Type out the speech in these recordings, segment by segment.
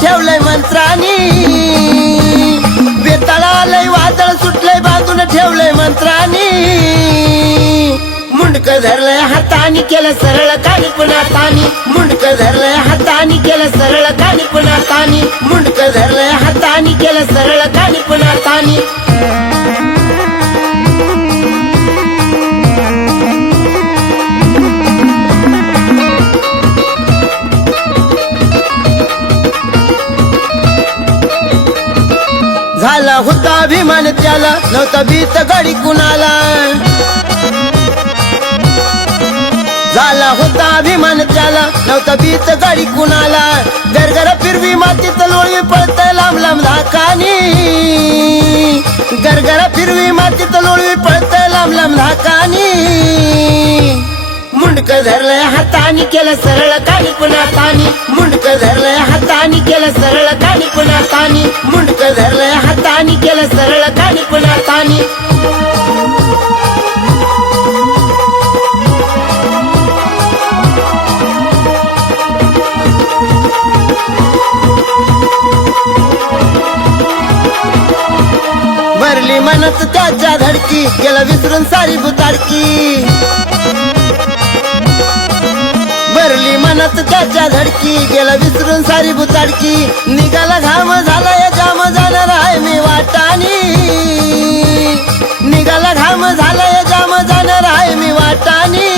ठेवलंय मंत्रानी, बेताळालय वादळ सुटलंय बांधून ठेवलंय मंत्रानी, मुंडक धरलंय हातानी केलं सरळ कानी पुन्हा तानी, मुंडक धरलंय हातानी केलं सरळ कानी पुन्हा तानी, मुंडक धरलंय हातानी केलं सरळ कानी पुन्हा तानी. झाला होता अभिमान त्याला, नव्हता भीत गडी कुणाला, झाला होता अभिमान त्याला, नव्हता भीत गडी कुणाला, गरगर फिरवी मातीत लोळवी पळत लांब लांब धाकानी, गरगर फिरवी मातीत लोळवी पळत लांब लांब धाकानी, मुंडक धरलंय हातानी केलं सरळ कानी पुन्हा तानी, मुंडक धरलंय हातानी केलं सरळ कानी पुन्हा तानी, मुंडक धरलंय हातानी केलं सरळ कानी पुन्हा तानी. भरली मनत त्याच्या धडकी, गेला विसरून सारी भुताडकी, भरली मनत त्याच्या धडकी, गेला विसरून सारी भुताडकी, निघाला घाम झाला या जाम जाणार आहे मी वाटानी, निघाला घाम झाला या जाम जाणार आहे मी वाटानी,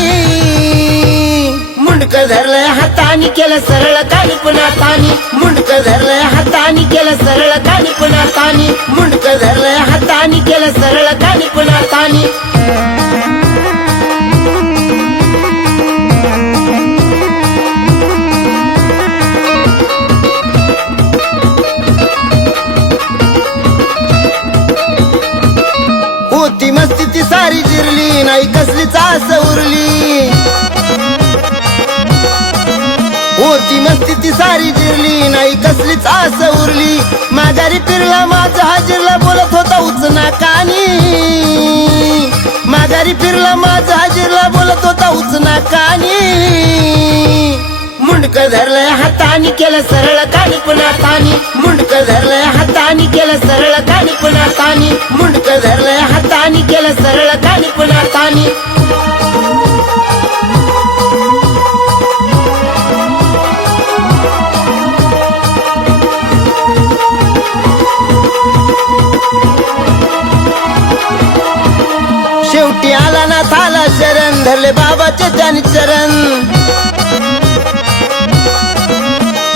मुंडक धरलंय हातानी केलं सरळ कानी पुन्हा तानी, मुंडक धरलंय हातानी केलं सरळ कानी पुन्हा तानी, मुंडक धरलंय हातानी केलं सरळ कानी पुन्हा तानी. होती मस्ती ती सारी जिरली, नाही कसली चास उरली, होती मस्ती ती सारी जिरली, नाही कसली चास उरली, माघारी फिरला माझा हाजीरला बोलत होता उचना कानी, माघारी फिरला माझा हाजीरला बोलत होता उचना कानी, मुंडक धरलंय हातानी केलं सरळ कानी पुन्हा तानी, मुंडक धरलंय हातानी केलं सरळ कानी पुन्हा तानी, मुंडक धरलंय हातानी केलं सरळ कानी पुन्हा तानी. शेवटी आला ना थाला शरण, धरले बाबाचे त्याने चरण,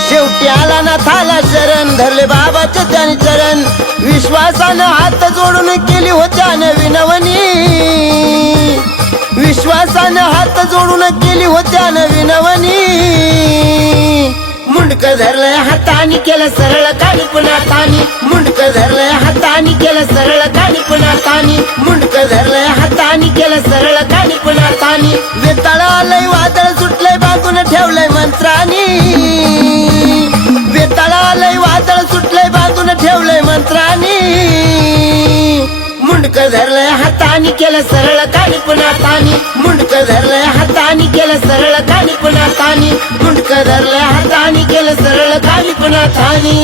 शेवटी आला ना थाला शरण, धरले बाबाचे त्याने चरण, विश्वासानं हात जोडून केली होत्यानं विनवणी, विश्वासानं हात जोडून केली होत्यानं विनवणी, मुंडक धरलंय हातानी केलं सरळ कानी पुन्हा तानी, मुंडक धरलंय हातानी केलं सरळ कानी पुन्हा तानी, मुंडक धरलंय हातानी केलं सरळ कानी पुन्हा तानी, बेताळालय वादळ सुटलंय बांधून ठेवलंय मंत्रानी, बेताळालय वादळ सुटलंय बांधून ठेवलंय मंत्रानी, मुंडक धरलंय हातानी केलं सरळ कानी पुन्हा तानी, मुंडक धरलंय हातानी केलं सरळ कानी पुन्हा तानी, मुंडक धरलंय हातानी केलं सरळ कानी पुन्हा तानी.